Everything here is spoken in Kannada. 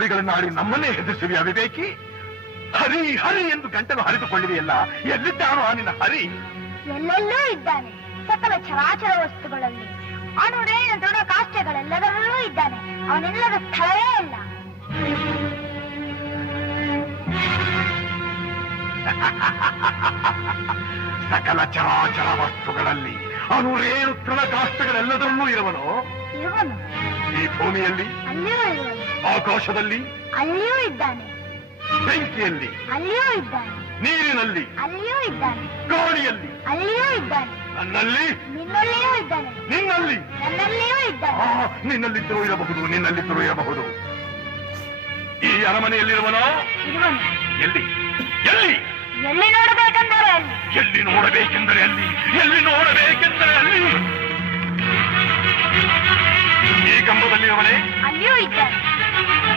ನುಡಿಗಳನ್ನಾಡಿ ನಮ್ಮನ್ನೇ ಹೆದರಿಸುವಿ ಅವಿವೇಕಿ. ಹರಿ ಹರಿ ಎಂದು ಗಂಟಲು ಹರಿದುಕೊಳ್ಳುವೆಯಲ್ಲ, ಎಲ್ಲಿದ್ದಾನೋ ಆ ನಿನ್ನ ಹರಿ? ಎಲ್ಲೆಲ್ಲೂ ಇದ್ದಾನೆ, ಸಕಲ ಚರಾಚರ ವಸ್ತುಗಳಲ್ಲಿ. ಅವನುಡೇನ ದೊಡ್ಡ ಕಾಷ್ಟಗಳೆಲ್ಲದರಲ್ಲೂ ಇದ್ದಾನೆ. ಅವನೆಲ್ಲದ ಸ್ಥಳವೇ ಇಲ್ಲ. ಸಕಲ ಚರಾಚರ ವಸ್ತುಗಳಲ್ಲಿ ಅನುರೇಣು ತೃಣಕಾಷ್ಟಗಳೆಲ್ಲದರಲ್ಲೂ ಇರುವನು. ಇರುವನು. ಈ ಭೂಮಿಯಲ್ಲಿ, ಅಲ್ಲಿಯೂ ಇರುವನು. ಆಕಾಶದಲ್ಲಿ, ಅಲ್ಲಿಯೂ ಇದ್ದಾನೆ. ಬೆಂಕಿಯಲ್ಲಿ, ಅಲ್ಲಿಯೂ ಇದ್ದಾನೆ. ನೀರಿನಲ್ಲಿ, ಅಲ್ಲಿಯೂ ಇದ್ದಾನೆ. ಗಾಳಿಯಲ್ಲಿ, ಅಲ್ಲಿಯೂ ಇದ್ದಾನೆ. ನನ್ನಲ್ಲಿ, ನಿನ್ನಲ್ಲಿಯೂ ಇದ್ದಾನೆ. ನಿನ್ನಲ್ಲಿ, ನನ್ನಲ್ಲಿಯೂ ಇದ್ದಾನೆ. ನಿನ್ನಲ್ಲಿದ್ದರೂ ಇರಬಹುದು, ನಿನ್ನಲ್ಲಿದ್ದರೂ ಇರಬಹುದು. ಈ ಅರಮನೆಯಲ್ಲಿರುವನೋ? ಇರುವನು. ಎಲ್ಲಿ ಎಲ್ಲಿ ಎಲ್ಲಿ ನೋಡಬೇಕೆಂದರೆ ಅಲ್ಲಿ. ಎಲ್ಲಿ ನೋಡಬೇಕೆಂದರೆ ಅಲ್ಲಿ, ಎಲ್ಲಿ ನೋಡಬೇಕೆಂದರೆ ಅಲ್ಲಿ. ಈ ಕಂಬದಲ್ಲಿರುವನೇ? ಅಲ್ಲಿಯೂ ಇದ್ದಾನೆ.